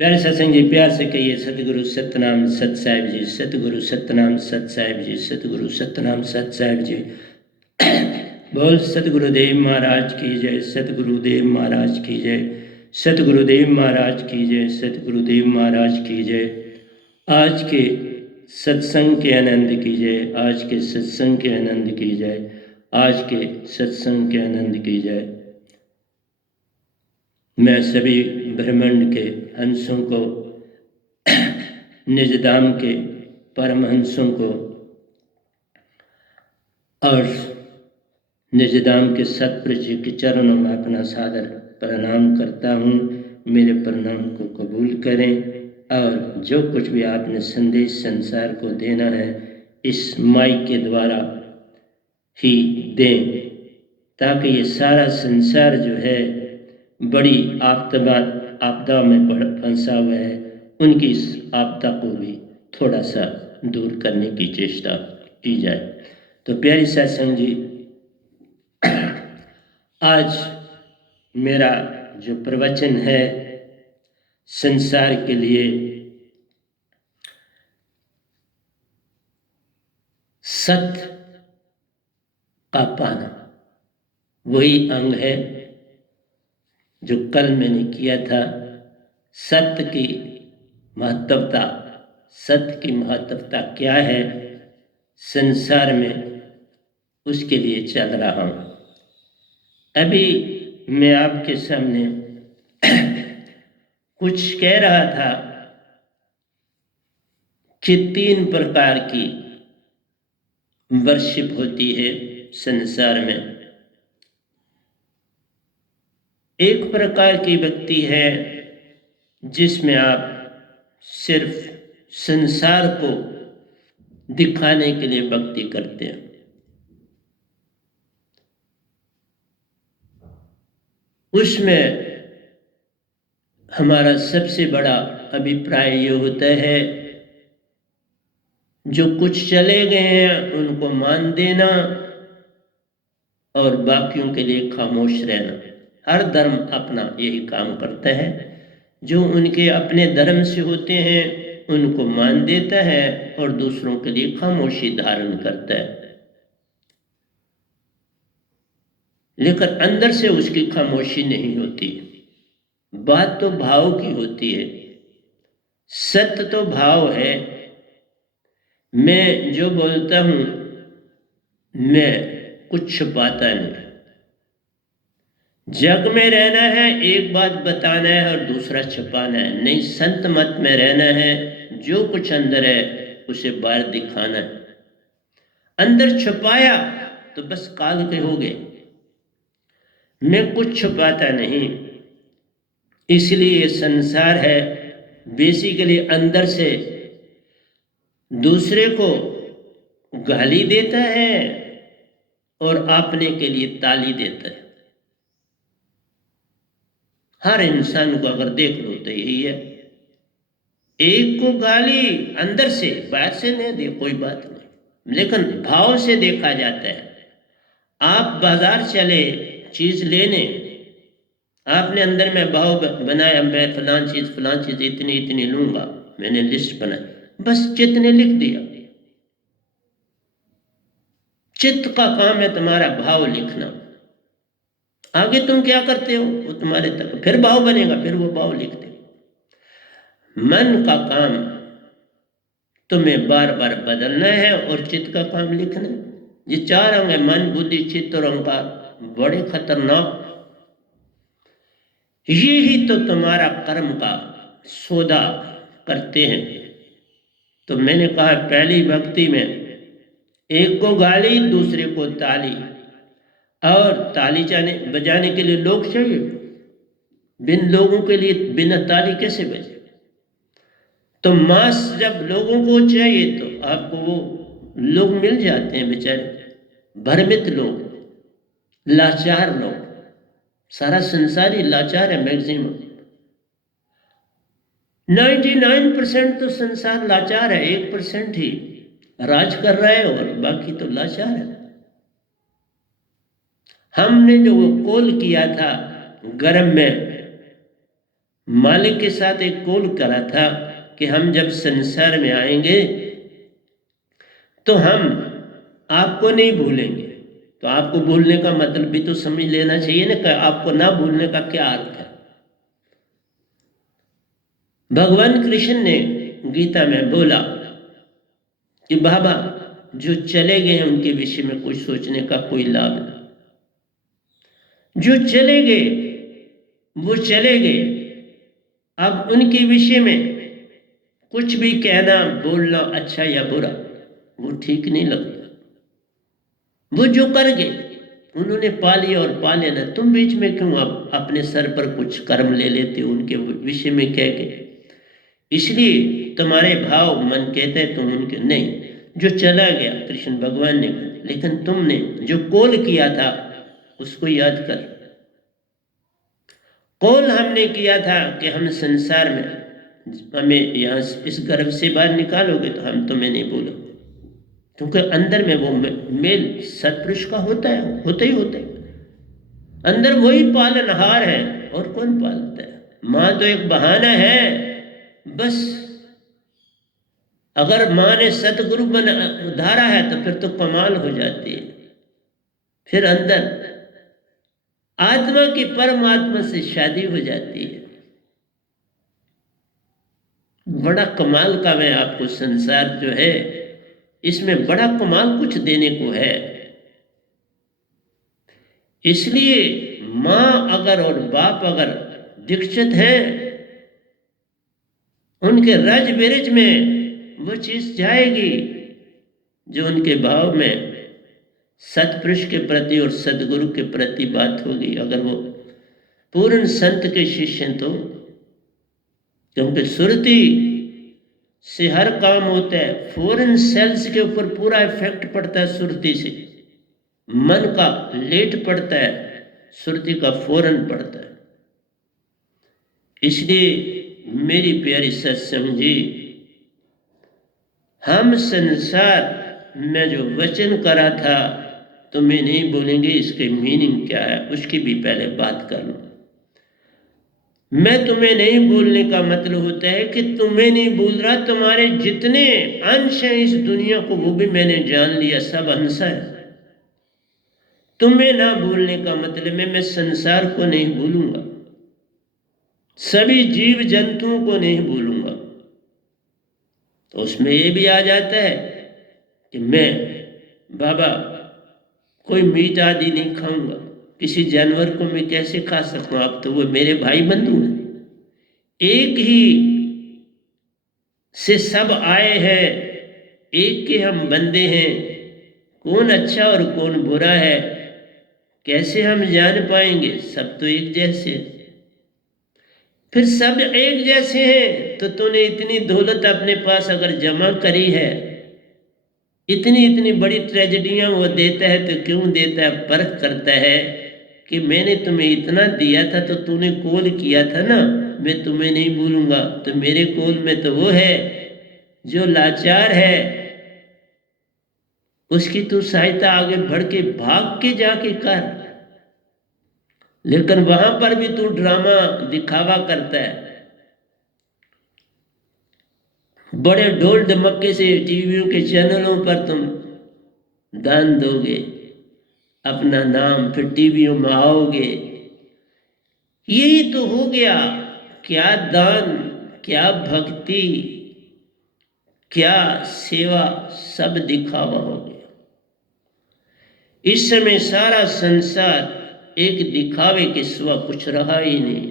प्यारे सत्संग जी, प्यार से कहिए सतगुरु सतनाम सत साहिब जी, सतगुरु सतनाम सत साहिब जी, सतगुरु सतनाम सत साहिब जी। बोल सतगुरुदेव महाराज की जय, सतगुरुदेव महाराज की जय, सतगुरुदेव महाराज की जय, सतगुरुदेव महाराज की जय। आज के सत्संग के आनंद की जय, आज के सत्संग के आनंद की जय, आज के सत्संग के आनंद की जय। मैं सभी ब्रह्मांड के हंसों को, निजधाम के परमहंसों को और निजधाम के सतप्रभु के चरणों में अपना सादर प्रणाम करता हूँ। मेरे प्रणाम को कबूल करें और जो कुछ भी आपने संदेश संसार को देना है इस माइक के द्वारा ही दें, ताकि ये सारा संसार जो है बड़ी आपदा में फंसा हुआ है, उनकी इस आपदा को भी थोड़ा सा दूर करने की चेष्टा की जाए। तो प्यारी सत्संग जी, आज मेरा जो प्रवचन है संसार के लिए सत्य का पाना, वही अंग है जो कल मैंने किया था। सत्य की महत्वता, सत्य की महत्वता क्या है संसार में, उसके लिए चल रहा हूँ। अभी मैं आपके सामने कुछ कह रहा था कि 3 प्रकार की वर्शिप होती है संसार में। एक प्रकार की भक्ति है जिसमें आप सिर्फ संसार को दिखाने के लिए भक्ति करते हैं। उसमें हमारा सबसे बड़ा अभिप्राय ये होता है, जो कुछ चले गए हैं उनको मान देना और बाकियों के लिए खामोश रहना। हर धर्म अपना यही काम करता है, जो उनके अपने धर्म से होते हैं उनको मान देता है और दूसरों के लिए खामोशी धारण करता है, लेकिन अंदर से उसकी खामोशी नहीं होती। बात तो भाव की होती है, सत्य तो भाव है। मैं जो बोलता हूँ मैं कुछ छुपाता नहीं। जग में रहना है, एक बात बताना है और दूसरा छुपाना है नहीं। संत मत में रहना है, जो कुछ अंदर है उसे बाहर दिखाना है। अंदर छुपाया तो बस काल के हो गए। मैं कुछ छुपाता नहीं, इसलिए ये संसार है बेसिकली अंदर से दूसरे को गाली देता है और अपने के लिए ताली देता है। हर इंसान को अगर देख लो तो यही है। एक को गाली अंदर से, बाहर से नहीं दे कोई बात नहीं, लेकिन भाव से देखा जाता है। आप बाजार चले चीज लेने, आपने अंदर में भाव बनाया, मैं फलां चीज इतनी इतनी लूंगा, मैंने लिस्ट बनाई, बस जितने लिख दिया। चित्त का काम है तुम्हारा भाव लिखना। आगे तुम क्या करते हो वो तुम्हारे तक, फिर भाव बनेगा, फिर वो भाव लिखते हो। मन का काम तुम्हें बार बार बदलना है और चित्त का काम लिखना है। ये 4 अंग है, मन बुद्धि चित्त और अहंकार, बड़े खतरनाक। ये ही तो तुम्हारा कर्म का सौदा करते हैं। तो मैंने कहा पहली भक्ति में एक को गाली, दूसरे को ताली। और ताली बजाने के लिए लोग चाहिए, बिन लोगों के लिए बिना ताली कैसे बजे? तो मास जब लोगों को चाहिए तो आपको वो लोग मिल जाते हैं, बेचारे भ्रमित लोग, लाचार लोग। सारा संसार ही लाचार है। मैक्सिमम 99% तो संसार लाचार है, 1% ही राज कर रहा है और बाकी तो लाचार है। हमने जो वो कोल किया था गर्म में, मालिक के साथ एक कौल करा था कि हम जब संसार में आएंगे तो हम आपको नहीं भूलेंगे। तो आपको भूलने का मतलब भी तो समझ लेना चाहिए ना कि आपको ना भूलने का क्या अर्थ है। भगवान कृष्ण ने गीता में बोला कि बाबा जो चले गए हैं उनके विषय में कुछ सोचने का कोई लाभ नहीं। जो चले गए वो चले गए, अब उनके विषय में कुछ भी कहना बोलना अच्छा या बुरा वो ठीक नहीं लगता। वो जो कर गए उन्होंने पा लिया और पा लेना, तुम बीच में क्यों आप अपने सर पर कुछ कर्म ले लेते हो उनके विषय में कह के। इसलिए तुम्हारे भाव मन कहते हैं तुम उनके नहीं, जो चला गया कृष्ण भगवान ने, लेकिन तुमने जो कॉल किया था उसको याद कर। कॉल हमने किया था कि हम संसार में हमें यहाँ इस गर्भ से बाहर निकालोगे तो हम तुम्हें नहीं भूलोगे, क्योंकि अंदर में वो मेल सत्पुरुष का होता ही होता है। अंदर वही पालनहार है और कौन पालता है। माँ तो एक बहाना है बस। अगर माँ ने सतगुरु उधारा है तो फिर तो कमाल हो जाती है। फिर अंदर आत्मा की परमात्मा से शादी हो जाती है। बड़ा कमाल का मैं आपको संसार जो है इसमें बड़ा कमाल कुछ देने को है। इसलिए माँ अगर और बाप अगर दीक्षित हैं उनके रज बिरज में वो चीज जाएगी जो उनके भाव में सतपुरुष के प्रति और सदगुरु के प्रति बात होगी। अगर वो पूर्ण संत के शिष्य हैं तो, क्योंकि सुरती से हर काम होता है, फॉरेन सेल्स के ऊपर पूरा इफेक्ट पड़ता है सुरती से। मन का लेट पड़ता है, सुरती का फौरन पड़ता है। इसलिए मेरी प्यारी सत्संग जी, हम संसार में जो वचन करा था तुम्हें नहीं भूलेंगे, इसके मीनिंग क्या है उसकी भी पहले बात कर लो। मैं तुम्हें नहीं भूलने का मतलब होता है कि तुम्हें नहीं भूल रहा, तुम्हारे जितने अंश हैं इस दुनिया को वो भी मैंने जान लिया, सब अंश है। तुम्हें ना भूलने का मतलब है मैं संसार को नहीं भूलूंगा, सभी जीव जंतुओं को नहीं भूलूंगा। तो उसमें ये भी आ जाता है कि मैं बाबा कोई मीट आदि नहीं खाऊंगा, किसी जानवर को मैं कैसे खा सकूं, आप तो वो मेरे भाई बंधु हैं, एक ही से सब आए हैं, एक के हम बंदे हैं, कौन अच्छा और कौन बुरा है कैसे हम जान पाएंगे, सब तो एक जैसे। फिर सब एक जैसे हैं तो तूने इतनी दौलत अपने पास अगर जमा करी है, इतनी इतनी बड़ी ट्रेजेडियां वो देता है तो क्यों देता है, परख करता है कि मैंने तुम्हें इतना दिया था तो तूने कॉल किया था ना, मैं तुम्हें नहीं भूलूंगा। तो मेरे कॉल में तो वो है जो लाचार है, उसकी तू सहायता आगे बढ़ के भाग के जाके कर, लेकिन वहां पर भी तू ड्रामा दिखावा करता है। बड़े ढोल ढमक्के से टीवियों के चैनलों पर तुम दान दोगे अपना नाम, फिर टीवियों में आओगे। यही तो हो गया, क्या दान, क्या भक्ति, क्या सेवा, सब दिखावा हो गया। इस समय सारा संसार एक दिखावे के सिवा कुछ रहा ही नहीं।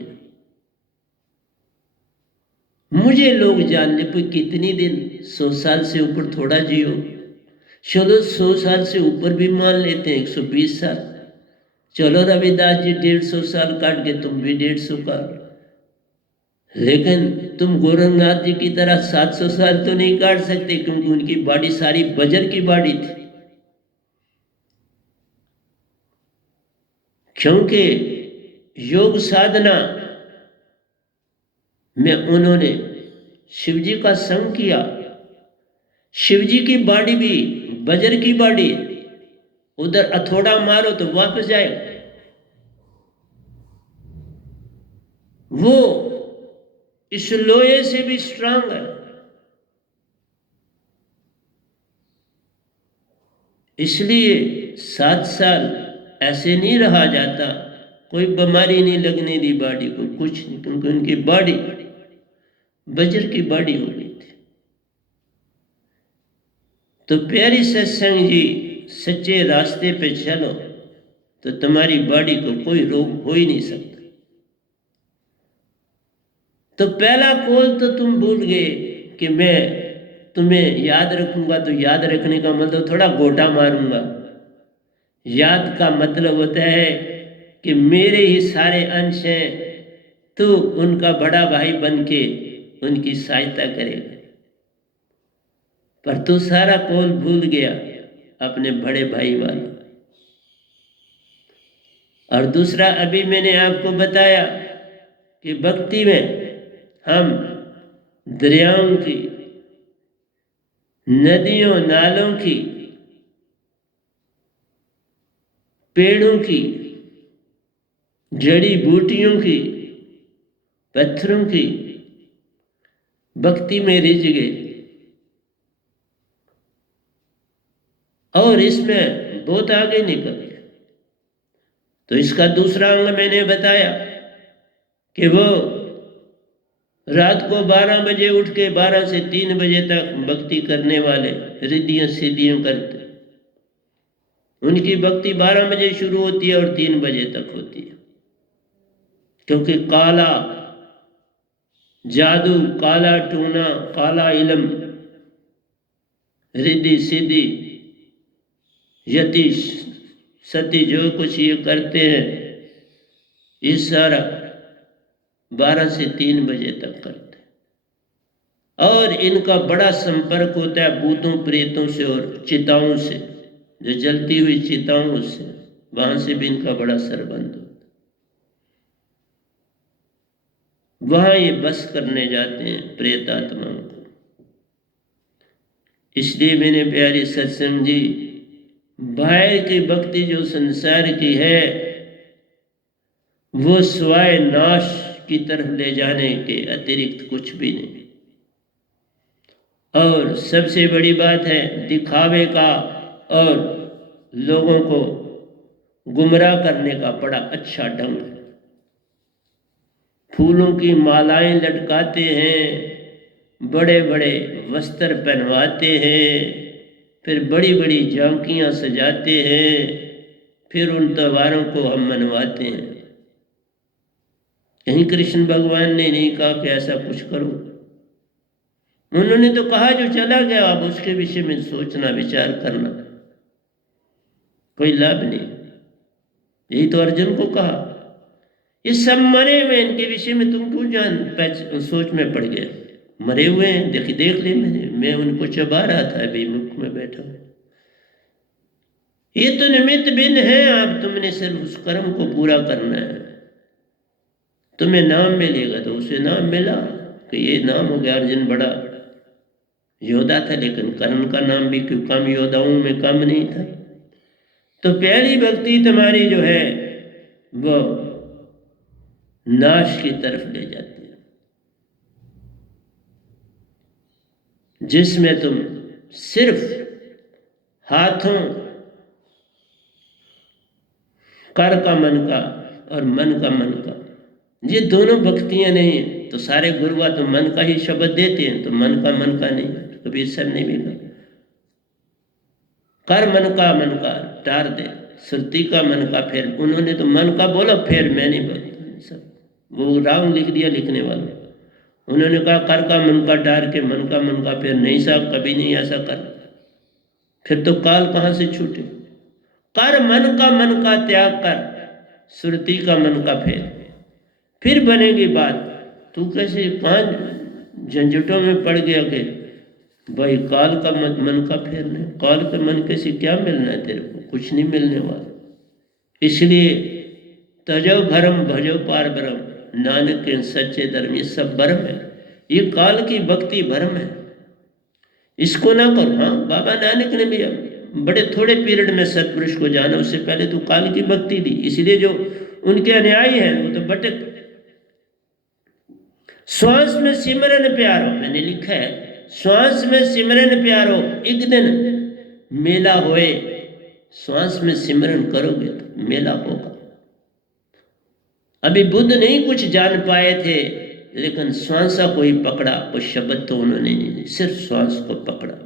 मुझे लोग जानने पर कितनी दिन, 100 साल से ऊपर थोड़ा जियो, चलो 100 साल से ऊपर भी मान लेते हैं, 120 साल, चलो रविदास जी 150 साल काट के तुम भी 150 का, लेकिन तुम गोरखनाथ जी की तरह 700 साल तो नहीं काट सकते, क्योंकि उनकी बॉडी सारी बजर की बॉडी थी। क्योंकि योग साधना में उन्होंने शिवजी का संग किया। शिवजी की बॉडी भी बजर की बॉडी, उधर हथौड़ा मारो तो वापस जाएगा। वो इस लोहे से भी स्ट्रांग है। इसलिए 7 साल ऐसे नहीं रहा जाता, कोई बीमारी नहीं लगने दी बॉडी को, कुछ नहीं, क्योंकि उनकी बॉडी वज्र की बॉडी हो गई थी। तो प्यारी सत्संग जी, सच्चे रास्ते पे चलो तो तुम्हारी बॉडी को कोई रोग हो ही नहीं सकता। तो पहला कॉल तो तुम भूल गए कि मैं तुम्हें याद रखूंगा, तो याद रखने का मतलब थोड़ा गोटा मारूंगा। याद का मतलब होता है कि मेरे ही सारे अंश हैं, तो उनका बड़ा भाई बन के उनकी सहायता करेगा। पर तू सारा कॉल भूल गया अपने बड़े भाई वाला। और दूसरा, अभी मैंने आपको बताया कि भक्ति में हम दरियाओं की, नदियों नालों की, पेड़ों की, जड़ी बूटियों की, पत्थरों की भक्ति में रिझ गए। और इसमें बहुत आगे निकल गए। तो इसका दूसरा अंग मैंने बताया कि वो रात को 12 बजे उठ के 12 से 3 बजे तक भक्ति करने वाले रिद्धियां सिद्धियां करते। उनकी भक्ति 12 बजे शुरू होती है और 3 बजे तक होती है, क्योंकि काला जादू, काला टूना, काला इलम, रिद्धि सिद्धि, यति सती, जो कुछ ये करते हैं, ये सारा 12 से 3 बजे तक करते हैं। और इनका बड़ा संपर्क होता है भूतों प्रेतों से और चिताओं से, जो जलती हुई चिताओं से, वहां से भी इनका बड़ा संबंध होता है। वहां ये बस करने जाते हैं प्रेत आत्माओं को। इसलिए मैंने प्यारे सत्संग जी, बाहर की भक्ति जो संसार की है, वो स्वाय नाश की तरफ ले जाने के अतिरिक्त कुछ भी नहीं। और सबसे बड़ी बात है दिखावे का और लोगों को गुमराह करने का बड़ा अच्छा ढंग है। फूलों की मालाएं लटकाते हैं, बड़े बड़े वस्त्र पहनवाते हैं, फिर बड़ी बड़ी झांकियां सजाते हैं, फिर उन त्योहारों को हम मनवाते हैं। कहीं कृष्ण भगवान ने नहीं कहा कि ऐसा कुछ करो। उन्होंने तो कहा जो चला गया अब उसके विषय में सोचना, विचार करना, कोई लाभ नहीं। यही तो अर्जुन को कहा, ये सब मरे हुए, इनके विषय में तुम क्यों सोच में पड़ गए? मरे हुए हैं, देख ले, मैं उनको चबा रहा था, अभी मुख में बैठा हूं। ये तो निमित्त भिन्न है, अब तुमने सिर्फ उस कर्म को पूरा करना है। तुम्हें नाम मिलेगा तो उसे नाम मिला कि ये नाम हो गया अर्जुन बड़ा योद्धा था, लेकिन कर्ण का नाम भी क्यों कम योद्धाओं में कम नहीं था। तो प्यारी भक्ति तुम्हारी जो है वो नाश की तरफ ले जाती है, जिसमें तुम सिर्फ हाथों कर का मन का और मन का मन का, ये दोनों भक्तियां नहीं है। तो सारे गुरुआ तो मन का ही शब्द देते हैं, तो मन का नहीं, कबीर सर ने भी कहा कर मन का टार दे, श्रुति का मन का। फिर उन्होंने तो मन का बोला, फिर मैं नहीं बोलता, सब वो राम लिख दिया लिखने वाला। उन्होंने कहा कर का मन का टार के मन का, फिर नहीं साहब कभी नहीं ऐसा कर। फिर तो काल कहाँ से छूटे? कर मन का त्याग कर, श्रुति का मन का फिर बनेगी बात। तू कैसे 5 झंझटों में पड़ गया कि भाई काल का मन का फेरना, काल का मन कैसे क्या मिलना है तेरे को? कुछ नहीं मिलने वाला। इसलिए तजो भरम भजो पार ब्रह्म, नानक के सच्चे धर्म, ये सब भरम है। ये काल की भक्ति भरम है, इसको ना करो। हाँ, बाबा नानक ने भी बड़े थोड़े पीरियड में सतपुरुष को जाना, उससे पहले तो काल की भक्ति दी। इसलिए जो उनके अनुयायी हैं वो तो भटक। श्वास में सिमरन प्यारो, मैंने लिखा है, श्वास में सिमरन प्यारो, एक दिन मेला होए। श्वास में सिमरन करोगे तो मेला होगा। अभी बुद्ध नहीं कुछ जान पाए थे, लेकिन श्वासा को ही पकड़ा, वो शब्द तो उन्होंने नहीं, सिर्फ श्वास को पकड़ा,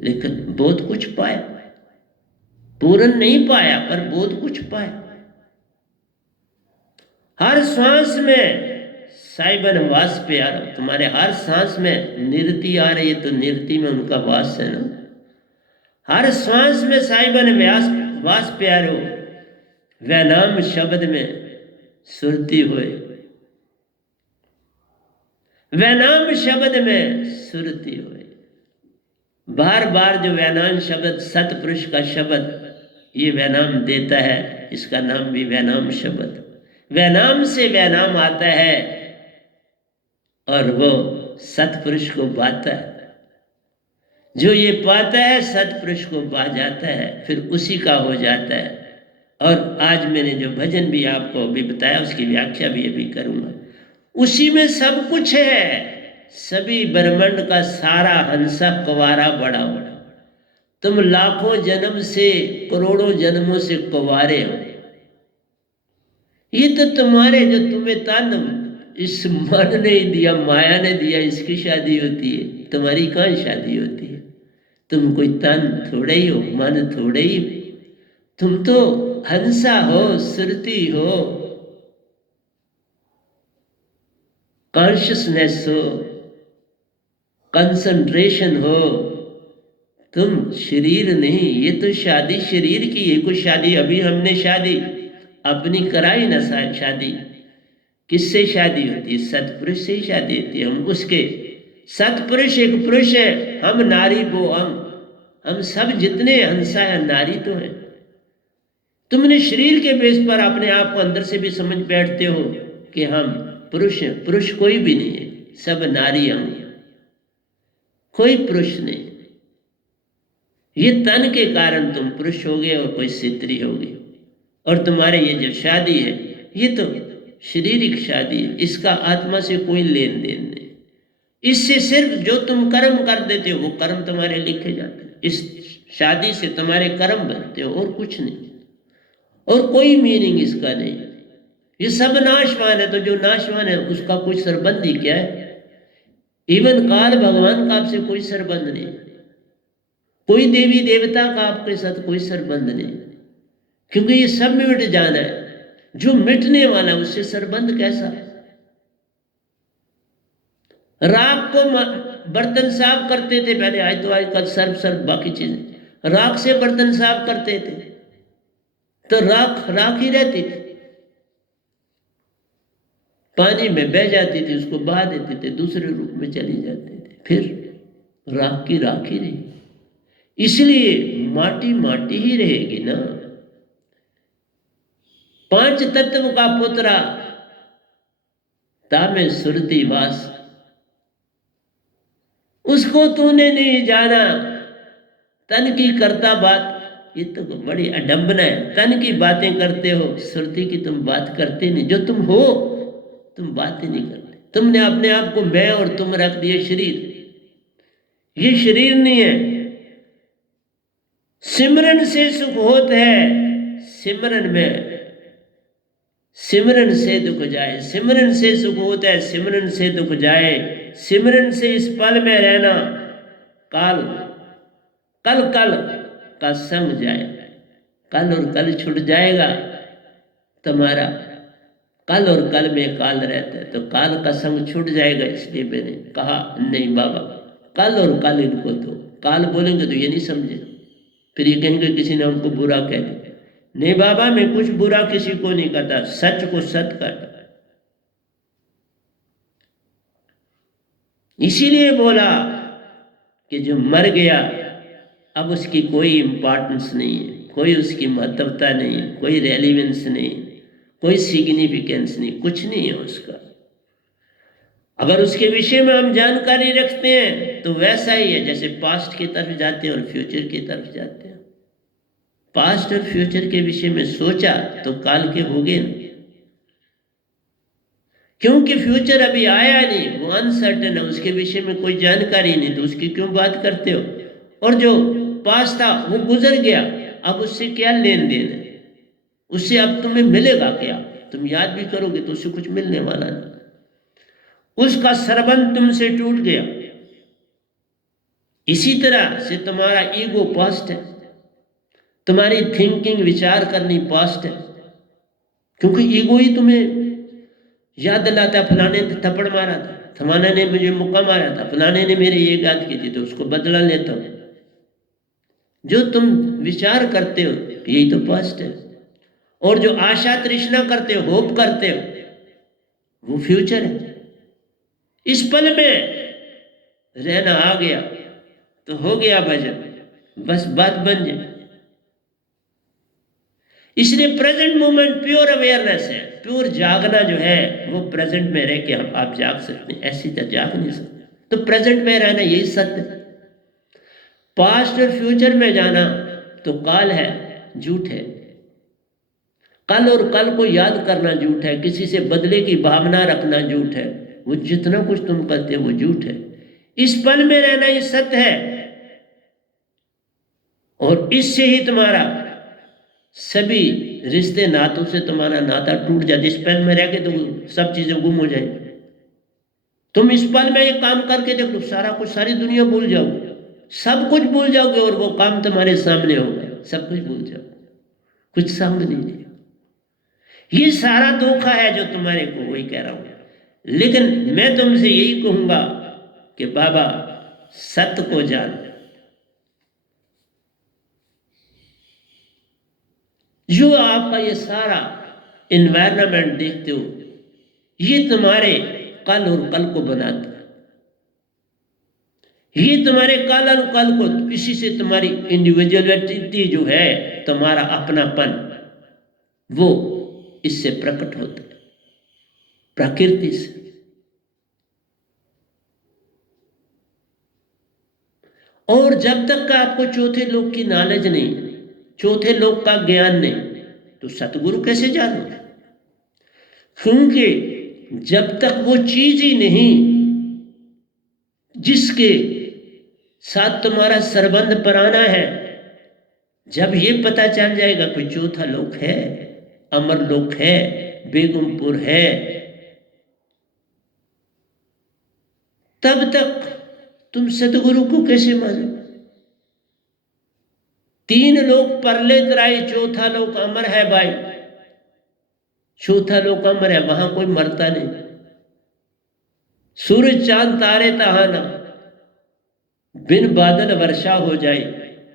लेकिन बहुत कुछ पाया। पूर्ण नहीं पाया पर बहुत कुछ पाया। हर श्वास में साइबन वास प्यारो, तुम्हारे हर सांस में निरति आ रही है तो निरति में उनका वास है ना। हर श्वास में साइबन वास प्यारो, वह नाम शब्द में सुरती होए, वह नाम शब्द में सुरती होए। बार बार जो वैनाम शब्द, सतपुरुष का शब्द, ये वैनाम देता है, इसका नाम भी वैनाम शब्द। वैनाम से वैनाम आता है और वो सतपुरुष को पाता है। जो ये पाता है सतपुरुष को पा जाता है, फिर उसी का हो जाता है। और आज मैंने जो भजन भी आपको अभी बताया, उसकी व्याख्या भी अभी करूँगा। उसी में सब कुछ है, सभी ब्रह्मांड का सारा हंसा कुंवारा बड़ा बड़ा। तुम लाखों जन्म से, करोड़ों जन्मों से कुंवारे हो। ये तो तुम्हारे, जो तुम्हें तन इस मन ने दिया, माया ने दिया, इसकी शादी होती है। तुम्हारी कहाँ शादी होती है? तुम कोई तन थोड़े ही हो, मन थोड़े ही। तुम तो हंसा हो, सुरती हो, कॉन्शियसनेस हो, कंसंट्रेशन हो। तुम शरीर नहीं। ये तो शादी शरीर की है। कोई शादी, अभी हमने शादी अपनी कराई ना। शादी किससे शादी होती है? सतपुरुष से ही शादी होती है। हम उसके, सतपुरुष एक पुरुष है, हम नारी वो हम सब जितने हंसा है नारी तो है। तुमने शरीर के बेस पर अपने आप को अंदर से भी समझ बैठते हो कि हम पुरुष हैं। पुरुष कोई भी नहीं है, सब नारी हम, कोई पुरुष नहीं। ये तन के कारण तुम पुरुष हो गए और कोई स्त्री हो गई। और तुम्हारे ये जो शादी है, ये तो शारीरिक शादी है, इसका आत्मा से कोई लेन देन नहीं। इससे सिर्फ जो तुम कर्म कर देते हो वो कर्म तुम्हारे लिखे जाते हैं। इस शादी से तुम्हारे कर्म बनते हो और कुछ नहीं, और कोई मीनिंग इसका नहीं। ये सब नाशवान है, तो जो नाशवान है उसका कोई संबंध ही क्या है? इवन काल भगवान का आपसे कोई संबंध नहीं, कोई देवी देवता का आपके साथ कोई संबंध नहीं, क्योंकि ये सब मिट जाना है। जो मिटने वाला उससे संबंध कैसा? राख को बर्तन साफ करते थे पहले, आज तो आजकल सर्फ बाकी चीजें, राख से बर्तन साफ करते थे तो राख राख ही रहती थी, पानी में बह जाती थी, उसको बहा देते थे, दूसरे रूप में चली जाती थी, फिर राख की राख ही रही। इसलिए माटी माटी ही रहेगी ना। पांच तत्व का पुत्रा तामे सुरती वास, उसको तूने नहीं जाना। तन की करता बात, ये तो बड़ी अडंबना है। तन की बातें करते हो, सुरती की तुम बात करते नहीं। जो तुम हो तुम बात ही नहीं करते। तुमने अपने आप को मैं और तुम रख दिए शरीर। ये शरीर नहीं है। सिमरन से सुख होत है, सिमरन में, सिमरन से दुख जाए। सिमरन से सुख होता है, सिमरन से दुख जाए। सिमरन से इस पल में रहना, काल कल कल का संग जाए। कल और कल छूट जाएगा तुम्हारा। कल और कल में काल रहता है, तो काल का संग छूट जाएगा। इसलिए मैंने कहा नहीं बाबा, कल और कल इनको दो। काल बोलेंगे तो ये नहीं समझे, फिर ये कहेंगे किसी ने हमको बुरा कह दिया। नहीं बाबा, मैं कुछ बुरा किसी को नहीं कहता, सच को सच कहता। इसीलिए बोला कि जो मर गया अब उसकी कोई इंपॉर्टेंस नहीं है, कोई उसकी महत्वता नहीं है, कोई रेलिवेंस नहीं, कोई सिग्निफिकेंस नहीं, कुछ नहीं है उसका। अगर उसके विषय में हम जानकारी रखते हैं तो वैसा ही है जैसे पास्ट की तरफ जाते हैं और फ्यूचर की तरफ जाते हैं। पास्ट और फ्यूचर के विषय में सोचा तो काल के हो गए ना। क्योंकि फ्यूचर अभी आया नहीं, वो अनसर्टेन है, उसके विषय में कोई जानकारी नहीं, तो उसकी क्यों बात करते हो? और जो पास था वो गुजर गया, अब उससे क्या लेन देन है? उससे अब तुम्हें मिलेगा क्या? तुम याद भी करोगे तो उससे कुछ मिलने वाला नहीं, उसका सरबंध तुमसे टूट गया। इसी तरह से तुम्हारा ईगो पास्ट है, तुम्हारी थिंकिंग विचार करनी पास्ट है, क्योंकि ईगो ही तुम्हें याद दिलाता, फलाने ने थप्पड़ मारा था, फलाने ने मुझे मुक्का मारा था, फलाने ने मेरे ये बात की थी, तो उसको बदला लेता हूं। जो तुम विचार करते हो यही तो पास्ट है, और जो आशा तृष्णा करते हो, होप करते हो, वो फ्यूचर है। इस पल में रहना आ गया तो हो गया भजन, बस बात बन जाए। इसलिए प्रेजेंट मोमेंट प्योर अवेयरनेस है, प्योर जागना जो है वो प्रेजेंट में रह के हम आप जाग सकते हैं, ऐसी तो जाग नहीं सकते। तो प्रेजेंट में रहना यही सत्य। पास्ट और फ्यूचर में जाना तो काल है, झूठ है। कल और कल को याद करना झूठ है, किसी से बदले की भावना रखना झूठ है, वो जितना कुछ तुम करते हो वो झूठ है। इस पल में रहना ये सत्य है, और इससे ही तुम्हारा सभी रिश्ते नातों से तुम्हारा नाता टूट जाए। इस पल में रह के तो सब चीजें गुम हो जाए। तुम इस पल में ये काम करके देखो, सारा कुछ, सारी दुनिया भूल जाओगे, सब कुछ भूल जाओगे, और वो काम तुम्हारे सामने होगा, सब कुछ भूल जाओगे, कुछ सामने नहीं। ये सारा धोखा है जो तुम्हारे को, वही कह रहा हूं। लेकिन मैं तुमसे यही कहूंगा कि बाबा सत्य को जान, जो आपका ये सारा इन्वायरमेंट देखते हो, ये तुम्हारे कल और कल को बनाता है। ये तुम्हारे कल और कल को, इसी से तुम्हारी इंडिविजुअलिटी जो है, तुम्हारा अपनापन, वो इससे प्रकट होता है, प्रकृति से। और जब तक का आपको चौथे लोक की नॉलेज नहीं, चौथे लोक का ज्ञान नहीं, तो सतगुरु कैसे जानोगे? क्योंकि जब तक वो चीज ही नहीं जिसके साथ तुम्हारा संबंध पुराना है, जब ये पता चल जाएगा कोई चौथा लोक है, अमर लोक है, बेगमपुर है, तब तक तुम सतगुरु को कैसे मानो? तीन लोक परले तराई, चौथा लोक अमर है भाई, चौथा लोक अमर है, वहां कोई मरता नहीं। सूरज चांद तारे तहाना, बिन बादल वर्षा हो जाए,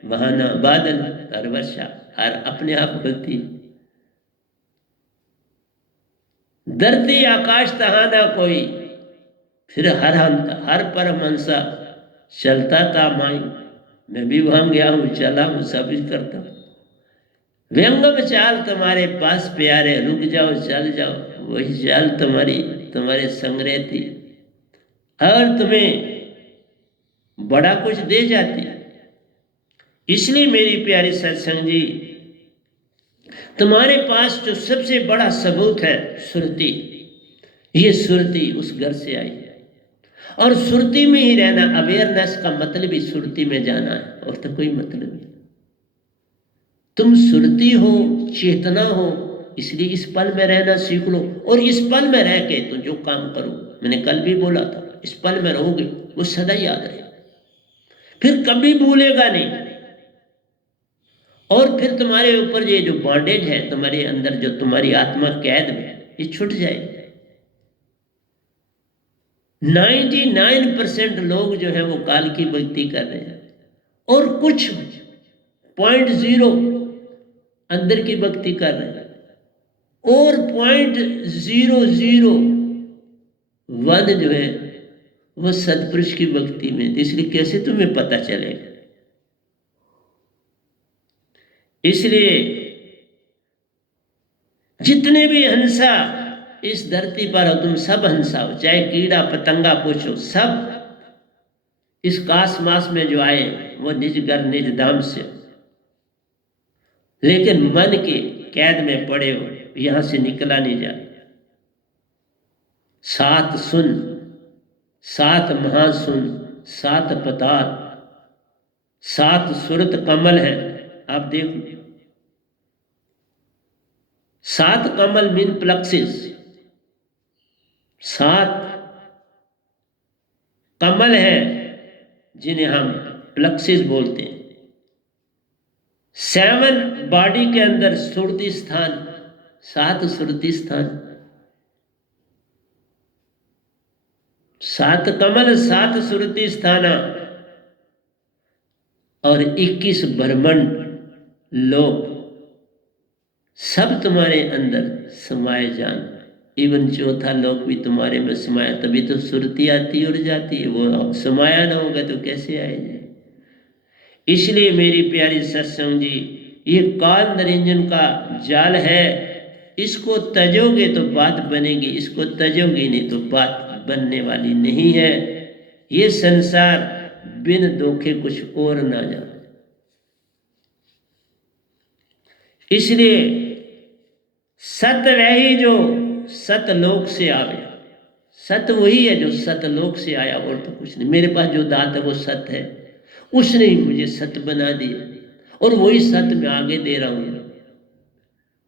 वहां ना बादल और वर्षा, हर अपने आप होती। धरती आकाश तहाना कोई, फिर हर परमहंसा चलता था माई, मैं भी वहां गया हूं, चला हूं, सब कुछ करता हूं। व्यंगम चाल तुम्हारे पास प्यारे, रुक जाओ चल जाओ, वही चाल तुम्हारे संग रहती, और तुम्हें बड़ा कुछ दे जाती। इसलिए मेरी प्यारी सत्संग जी, तुम्हारे पास जो सबसे बड़ा सबूत है सुरती, ये सुरती उस घर से आई है, और सुरती में ही रहना, अवेयरनेस का मतलब ही सुरती में जाना है, और तो कोई मतलब नहीं। तुम सुरती हो, चेतना हो, इसलिए इस पल में रहना सीख लो, और इस पल में रह के तुम जो काम करो, मैंने कल भी बोला था, इस पल में रहोगे वो सदा याद रहेगा, फिर कभी भूलेगा नहीं। और फिर तुम्हारे ऊपर ये जो बॉन्डेज है तुम्हारे अंदर, जो तुम्हारी आत्मा कैद में, ये छूट जाएगी। 99% लोग जो है वो काल की भक्ति कर रहे हैं, और कुछ 0.0 अंदर की भक्ति कर रहे हैं, और 0.001 जो है वो सतपुरुष की भक्ति में। इसलिए कैसे तुम्हें पता चलेगा? इसलिए जितने भी हंसा इस धरती पर हो, तुम सब हंसा हो, चाहे कीड़ा पतंगा पूछो, सब इस कास मास में जो आए वो निज घर निज धाम से, लेकिन मन के कैद में पड़े हो, यहां से निकला नहीं जा। सात सुन, सात महासुन, सात पताल, सात सुरत कमल है। आप देखो, सात कमल मीन प्लक्सिस, सात कमल है जिन्हें हम प्लक्सिस बोलते हैं। 7 बॉडी के अंदर सुरति स्थान, 7 सुरति स्थान, 7 कमल, 7 सुरति स्थान और 21 ब्रह्मांड लोक सब तुम्हारे अंदर समाये जान। इवन चौथा लोक भी तुम्हारे में समाया, तभी तो सुरती आती और जाती है। वो समाया ना होगा तो कैसे आएगी। इसलिए मेरी प्यारी सत्संग जी, ये काल निरंजन का जाल है, इसको तजोगे तो बात बनेगी, इसको तजोगे नहीं तो बात बनने वाली नहीं है। ये संसार बिन धोखे कुछ और ना जाए। इसलिए सत वही जो सतलोक से आवे, सत वही है जो सतलोक से आया और तो कुछ नहीं। मेरे पास जो दात है वो सत है, उसने ही मुझे सत बना दिया और वही सत मैं आगे दे रहा हूँ।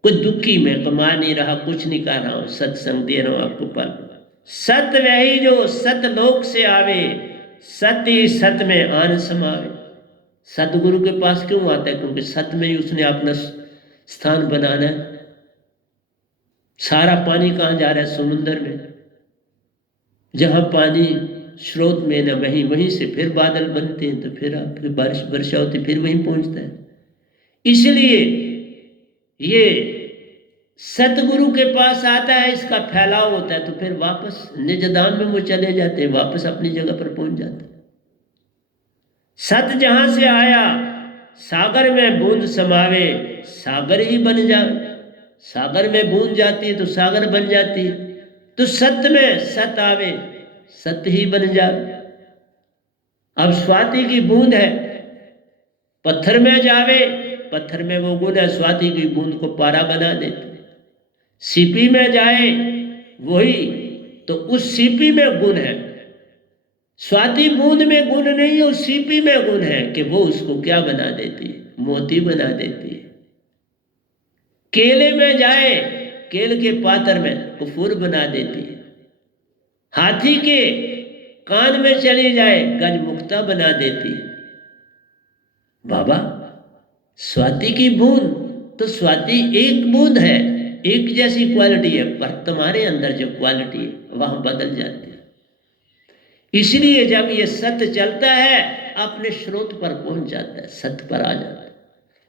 कोई दुखी मैं कमा नहीं रहा, कुछ नहीं कर रहा हूँ, सत्संग दे रहा हूँ आपको पल। सत वही जो सतलोक से आवे, सत ही सत में आन समावे। सतगुरु के पास क्यों आता है? क्योंकि सत में ही उसने अपना स्थान बनाना है। सारा पानी कहाँ जा रहा है? समुद्र में। जहाँ पानी स्रोत में ना, वहीं से फिर बादल बनते हैं, तो फिर आपकी बारिश वर्षा होती, फिर वहीं पहुंचता है। इसलिए ये सतगुरु के पास आता है, इसका फैलाव होता है, तो फिर वापस निज धाम में वो चले जाते हैं, वापस अपनी जगह पर पहुंच जाते हैं। सत जहां से आया, सागर में बूंद समावे, सागर ही बन जाए। सागर में बूंद जाती है तो सागर बन जाती है। तो सत में सत आवे, सत ही बन जाए। अब स्वाति की बूंद है, पत्थर में जावे, पत्थर में वो गुण है, स्वाति की बूंद को पारा बना देते। सीपी में जाए वही, तो उस सीपी में गुण है। स्वाति बूंद में गुण नहीं, उस सीपी में गुण है कि वो उसको क्या बना देती है? मोती बना देती है। केले में जाए, केल के पात्र में कपूर बना देती है। हाथी के कान में चली जाए, गजमुक्ता बना देती है। बाबा, स्वाति की बूंद, तो स्वाति एक बूंद है, एक जैसी क्वालिटी है, पर तुम्हारे अंदर जो क्वालिटी है वहां बदल जाती है। इसलिए जब ये सत्य चलता है, अपने स्रोत पर पहुंच जाता है, सत्य पर आ जाता है।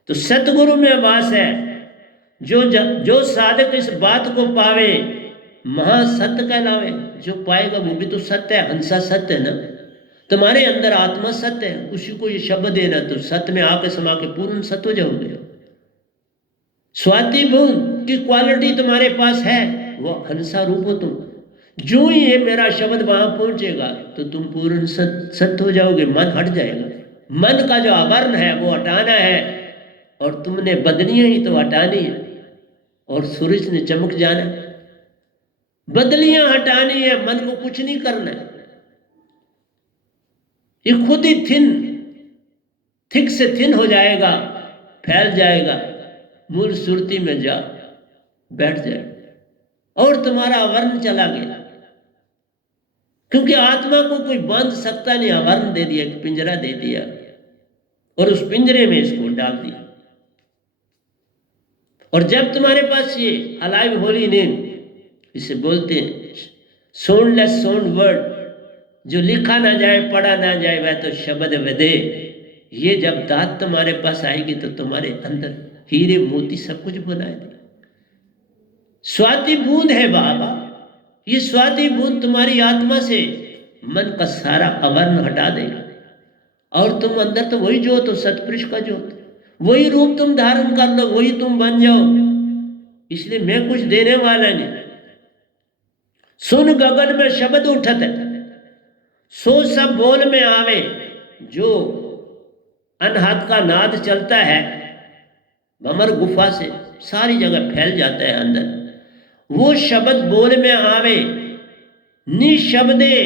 तो सतगुरु में वास है। जो साधक इस बात को पावे, महासत्य कहलावे। जो पाएगा वो भी तो सत्य है। हंसा सत्य है ना, तुम्हारे अंदर आत्मा सत्य है, उसी को ये शब्द देना, तो सत्य में आके समा के पूर्ण सत्य हो जाओगे। स्वाति बूंद की क्वालिटी तुम्हारे पास है, वो हंसा रूप हो तुम। जो ही ये मेरा शब्द वहां पहुंचेगा तो तुम पूर्ण सत्य हो जाओगे। मन हट जाएगा। मन का जो आवरण है वो हटाना है, और तुमने बदलियां ही तो हटानी है, और सूरज ने चमक जाना है। बदलियां हटानी है, मन को कुछ नहीं करना है। ये खुद ही थिक से थिन हो जाएगा, फैल जाएगा, मूल सुरती में जा बैठ जाएगा, और तुम्हारा आवरण चला गया। क्योंकि आत्मा को कोई बांध सकता नहीं, आवरण दे दिया, एक पिंजरा दे दिया, और उस पिंजरे में इसको डाल दिया। और जब तुम्हारे पास ये अलाइव होली नेम, इसे बोलते हैं साउंडलेस साउंड वर्ड, जो लिखा ना जाए, पढ़ा ना जाए, वह तो शब्द विदे। ये जब दात तुम्हारे पास आएगी तो तुम्हारे अंदर हीरे मोती सब कुछ बना दे। स्वाति बूंद है बाबा, ये स्वाति बूंद तुम्हारी आत्मा से मन का सारा आवरण हटा देगा, और तुम अंदर तो वही ज्योत हो, सतपुरुष का ज्योत। वही रूप तुम धारण कर लो, वही तुम बन जाओ। इसलिए मैं कुछ देने वाला नहीं। सुन गगन में शब्द उठत है, सो सब बोल में आवे। जो अनहद का नाद चलता है भमर गुफा से, सारी जगह फैल जाता है अंदर, वो शब्द बोल में आवे। निशब्दे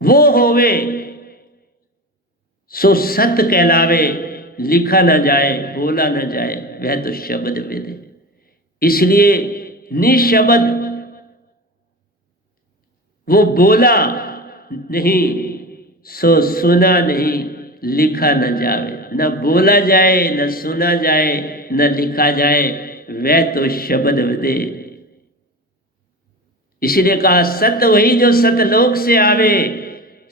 वो होवे सो सत कहलावे, लिखा न जाए बोला न जाए वह तो शब्द वेद है। इसलिए निशब्द वो बोला नहीं सो सुना नहीं, लिखा न जाए, न बोला जाए न सुना जाए न लिखा जाए वह तो शब्द वेदे। इसलिए कहा सत्य वही जो सतलोक से आवे,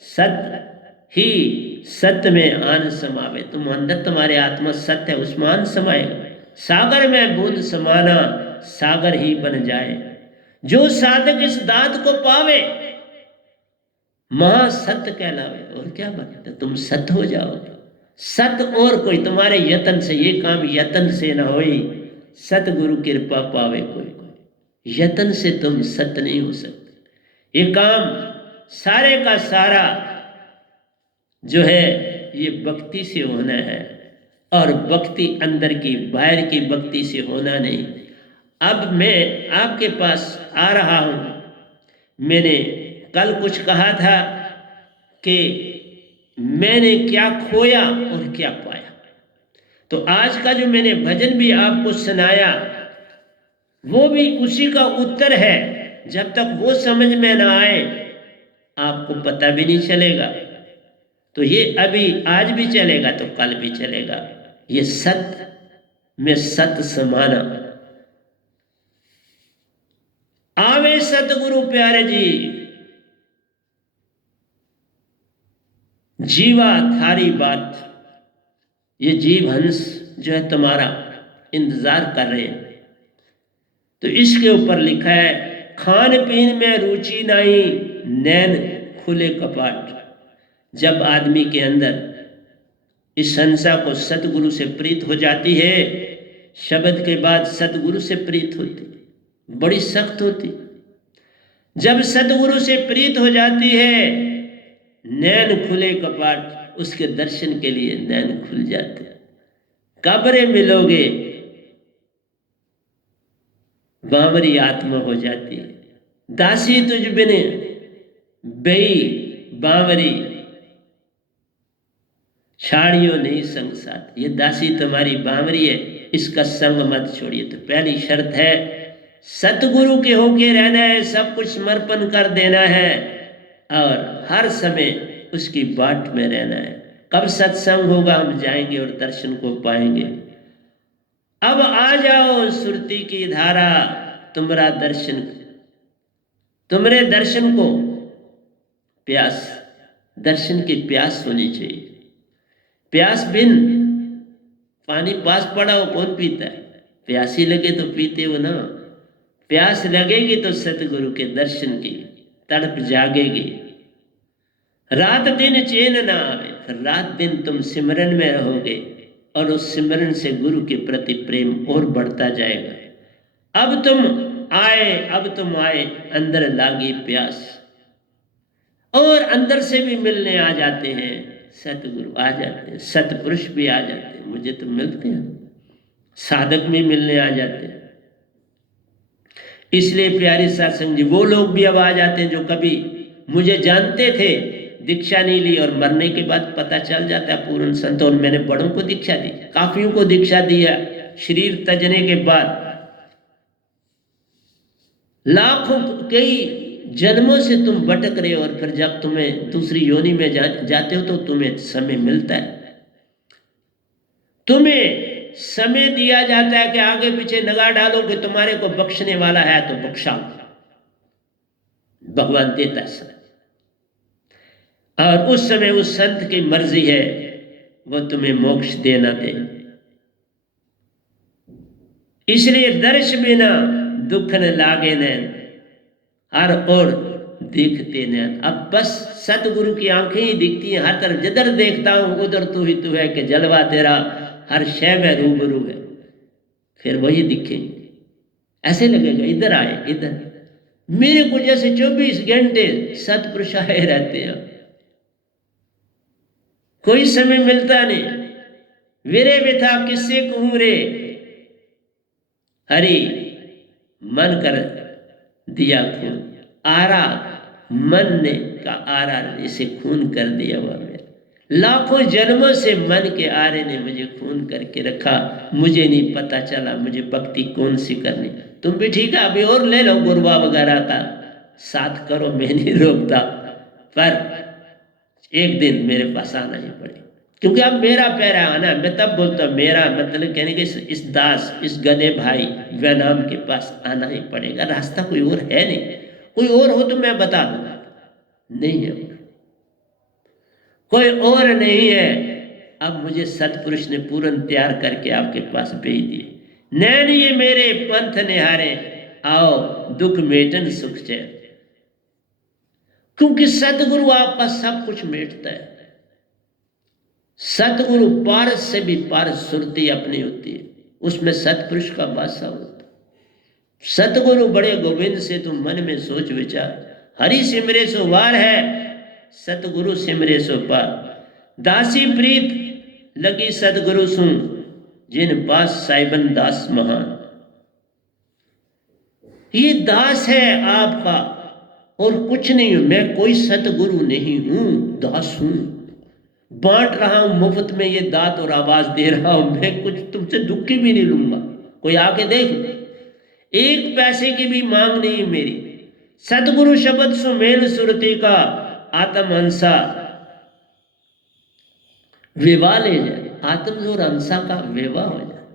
सत्य ही सत्य में आन समावे। तुम अंदर तुम्हारे आत्मा सत्य है, उसमें आन समाएगा। सागर में बूंद समाना सागर ही बन जाए। जो साधक इस दात को पावे महासत्य कहलावे। और क्या बात है, तुम सत्य हो जाओगे। सत्य और कोई तुम्हारे यत्न से ये काम यत्न से ना होई, सतगुरु कृपा पावे कोई। यत्न से तुम सत्य नहीं हो सकते। ये काम सारे का सारा जो है ये भक्ति से होना है, और भक्ति अंदर की बाहर की भक्ति से होना नहीं। अब मैं आपके पास आ रहा हूं। मैंने कल कुछ कहा था कि मैंने क्या खोया और क्या पाया, तो आज का जो मैंने भजन भी आपको सुनाया वो भी उसी का उत्तर है। जब तक वो समझ में ना आए आपको पता भी नहीं चलेगा। तो ये अभी आज भी चलेगा तो कल भी चलेगा। ये सत्य में सत्य समाना। आवे सतगुरु प्यारे जी, जीवा थारी बात। ये जीव हंस जो है तुम्हारा इंतजार कर रहे हैं। तो इसके ऊपर लिखा है खान पीन में रुचि नहीं, नैन खुले कपाट। जब आदमी के अंदर इस संसा को सतगुरु से प्रीत हो जाती है, शब्द के बाद सतगुरु से प्रीत होती, बड़ी सख्त होती। जब सतगुरु से प्रीत हो जाती है, नैन खुले कपाट, उसके दर्शन के लिए नैन खुल जाते। कब्रे मिलोगे बावरी आत्मा हो जाती है। दासी तुझ बिने बेई बावरी, छाड़ियों नहीं संग साथ। ये दासी तुम्हारी बावरी है, इसका संग मत छोड़िए। तो पहली शर्त है सतगुरु के होके रहना है, सब कुछ समर्पण कर देना है और हर समय उसकी बाट में रहना है। कब सत्संग होगा हम जाएंगे और दर्शन को पाएंगे। अब आ जाओ सुरती की धारा, तुम्हारा दर्शन, तुम्हारे दर्शन को प्यास, दर्शन की प्यास होनी चाहिए। प्यास बिन पानी पास पड़ा हो कौन पीता है? प्यासी लगे तो पीते हो ना। प्यास लगेगी तो सतगुरु के दर्शन की तड़प जागेगी। रात दिन चैन ना आवे, फिर रात दिन तुम सिमरन में रहोगे और उस सिमरन से गुरु के प्रति प्रेम और बढ़ता जाएगा। अब तुम आए अंदर लागी प्यास, और अंदर से भी मिलने आ जाते हैं सतगुरु, आ जाते हैं सतपुरुष भी आ जाते हैं। मुझे तो मिलते हैं, साधक भी मिलने आ जाते हैं। इसलिए प्यारे सत्संग जी, वो लोग भी अब आ जाते हैं जो कभी मुझे जानते थे, दीक्षा नहीं ली, और मरने के बाद पता चल जाता है पूर्ण संत। और मैंने बड़ों को दीक्षा दी, काफियों को दीक्षा दिया। शरीर तजने के बाद लाखों कई जन्मों से तुम भटक रहे हो, और फिर जब तुम्हें दूसरी योनि में जाते हो तो तुम्हें समय मिलता है, तुम्हें समय दिया जाता है कि आगे पीछे नगाह डालो कि तुम्हारे को बख्शने वाला है तो बख्शा। भगवान देता है, और उस समय उस संत की मर्जी है वो तुम्हें मोक्ष देना दे। इसलिए दर्श बिना दुख न लागे नैन, हर और देखते नैन। अब बस सतगुरु की आंखें ही दिखती हैं हर तरफ, जिधर देखता हूं उधर तू ही तू है, कि जलवा तेरा हर शय में रूबरू है। फिर वही दिखेंगे, ऐसे लगेगा इधर आए इधर। मेरे को जैसे 24 घंटे सतपुरुष आए रहते हैं, कोई समय मिलता नहीं। वीरे व्यथा किससे कहूं रे, हरि मन कर दिया खून। आरा मन ने का आरा इसे खून कर दिया हुआ मेरा। लाखों जन्मों से मन के आरे ने मुझे खून करके रखा, मुझे नहीं पता चला मुझे भक्ति कौन सी करनी। तुम भी ठीक है, अभी और ले लो गुरबा वगैरह का साथ करो, मैं नहीं रोकता, पर एक दिन मेरे पास आना ही पड़े, क्योंकि अब मेरा पैरा आना। मैं तब बोलता हूँ मेरा मतलब कहने के इस दास, इस गधे भाई वैनाम के पास आना ही पड़ेगा, रास्ता कोई और है नहीं। कोई और हो तो मैं बता दूंगा, नहीं है, कोई और नहीं है। अब मुझे सतपुरुष ने पूर्ण तैयार करके आपके पास भेज दिए। नैन ये मेरे पंथ निहारे, आओ दुख मेटन सुख चैन। क्योंकि सतगुरु आपका सब कुछ मेटता है। सतगुरु पारस से भी पारस सुरती अपनी होती है, उसमें सतपुरुष का वासा होता है। सतगुरु बड़े गोविंद से तुम मन में सोच विचार, हरि सिमरे सो वार है, सतगुरु सिमरे सो पार। दासी प्रीत लगी सतगुरु सुन, जिन पास साइबन दास महान। ये दास है आपका और कुछ नहीं हूं मैं, कोई सतगुरु नहीं हूं, दास हूं। बांट रहा हूं मुफ्त में ये दात और आवाज दे रहा हूं, मैं कुछ तुमसे दुखी भी नहीं लूंगा। कोई आके देख, एक पैसे की भी मांग नहीं मेरी। सतगुरु शब्द सुमेल सुरती का, आत्म हंसा विवाह ले जाए। आत्म और हंसा का विवाह हो जाए।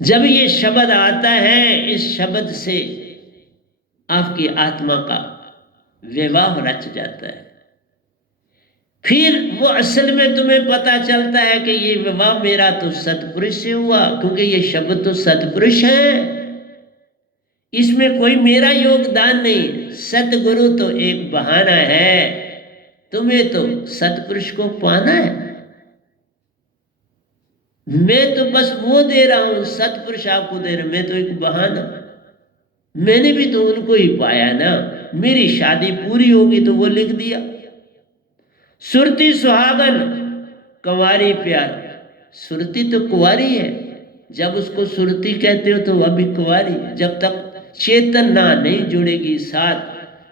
जब ये शब्द आता है, इस शब्द से आपकी आत्मा का विवाह रच जाता है। फिर वो असल में तुम्हें पता चलता है कि ये विवाह मेरा तो सतपुरुष से हुआ, क्योंकि ये शब्द तो सतपुरुष है, इसमें कोई मेरा योगदान नहीं। सतगुरु तो एक बहाना है, तुम्हें तो सतपुरुष को पाना है। मैं तो बस वो दे रहा हूं, सतपुरुष आपको दे रहे, मैं तो एक बहाना। मैंने भी तो उनको ही पाया ना, मेरी शादी पूरी होगी तो वो लिख दिया। सुरती सुहागन कुंवारी प्यार, सुरती तो कुंवारी है, जब उसको सुरती कहते हो तो वह भी कुंवारी है। जब तक चेतन ना नहीं जुड़ेगी साथ,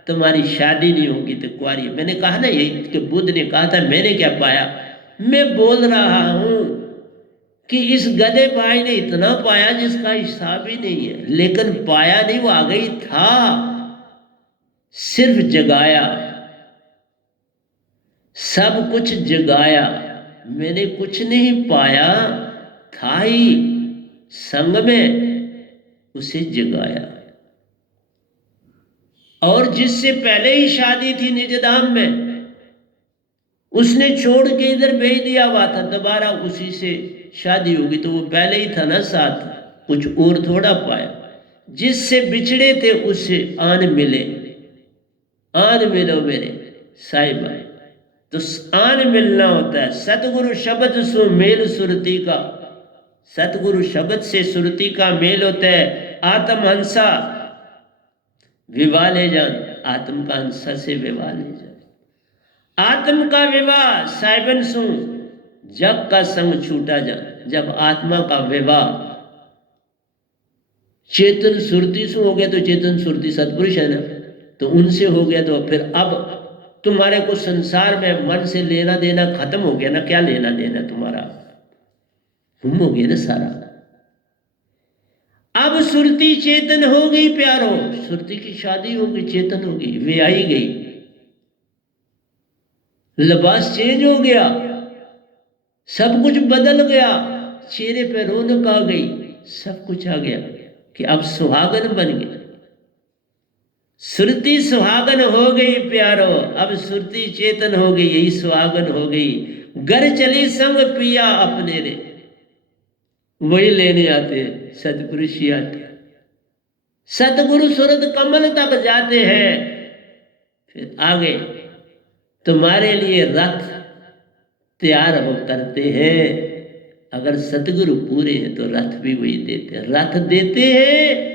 तुम्हारी शादी नहीं होगी तो कुंवारी है। मैंने कहा ना यही कि बुद्ध ने कहा था, मैंने क्या पाया, मैं बोल रहा हूं कि इस गधे भाई ने इतना पाया जिसका हिसाब ही नहीं है, लेकिन पाया नहीं, वो आ गई था, सिर्फ जगाया, सब कुछ जगाया। मैंने कुछ नहीं पाया, था ही संग में, उसे जगाया। और जिससे पहले ही शादी थी निजधाम में, उसने छोड़ के इधर भेज दिया हुआ था, दोबारा उसी से शादी होगी, तो वो पहले ही था ना साथ, कुछ और थोड़ा पाया। जिससे बिछड़े थे उससे आन मिले, आन मिलो मेरे साहिबा, तो आन मिलना होता है। सतगुरु शब्द सु मेल सुरती का, सतगुरु शब्द से सुरती का मेल होता है। आत्म हंसा विवाह ले जान, आत्म का हंसा से विवाह ले जान। आत्म का विवाह साइबन सु जग का संग छूटा जान। जब आत्मा का विवाह चेतन सुरती से हो गया, तो चेतन सुरती सतपुरुष है ना, तो उनसे हो गया, तो फिर अब तुम्हारे को संसार में मन से लेना देना खत्म हो गया ना। क्या लेना देना तुम्हारा, तुम हो गया ना सारा। अब सुरती चेतन हो गई प्यारो, सुरती की शादी हो गई, चेतन हो गई, वे आई गई, लिबास चेंज हो गया, सब कुछ बदल गया, चेहरे पे रौनक आ गई, सब कुछ आ गया कि अब सुहागन बन गई। सुरती सुहागन हो गई प्यारो, अब सुरती चेतन हो गई, यही सुहागन हो गई। घर चली संग पिया अपने रे, वही लेने आते सतपुरुष ही आते। सतगुरु सूरत कमल तक जाते हैं, फिर आगे तुम्हारे लिए रथ तैयार हो करते हैं। अगर सतगुरु पूरे हैं तो रथ भी वही देते हैं, रथ देते हैं।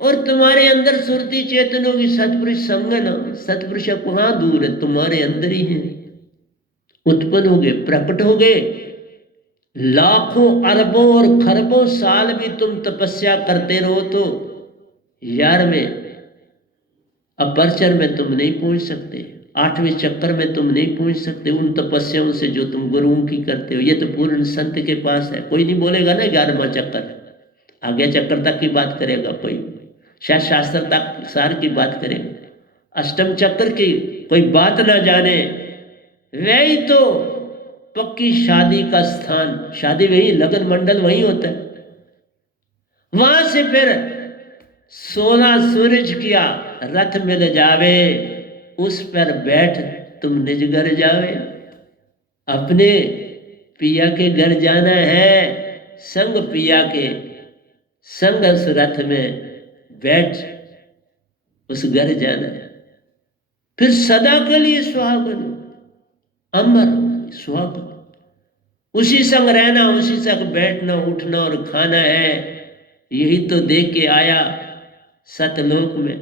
और तुम्हारे अंदर सुरती चेतन होगी, सतपुरुष संग ना, सतपुरुष कहाँ दूर है, तुम्हारे अंदर ही है। उत्पन्न हो गए, प्रकट हो गए। लाखों अरबों और खरबों साल भी तुम तपस्या करते रहो तो यार में अपर्चर में तुम नहीं पहुंच सकते, 8वें चक्कर में तुम नहीं पहुंच सकते उन तपस्याओं से जो तुम गुरुओं की करते हो। ये तो पूर्ण संत के पास है। कोई नहीं बोलेगा ना 11वां चक्कर, आगे चक्कर तक की बात करेगा कोई, शायद शास्त्र तक सार की बात करेगा, अष्टम चक्कर की कोई बात ना जाने। वही तो पक्की शादी का स्थान, शादी वही, लगन मंडल वही होता है। वहां से फिर 16 सूरज किया रथ मिल जावे, उस पर बैठ तुम निज घर जावे। अपने पिया के घर जाना है, संग पिया के संग उस रथ में बैठ उस घर जाना है। फिर सदा के लिए सुहागन, अमर सुहागन, उसी संग रहना, उसी संग बैठना उठना और खाना है। यही तो देख के आया सतलोक में।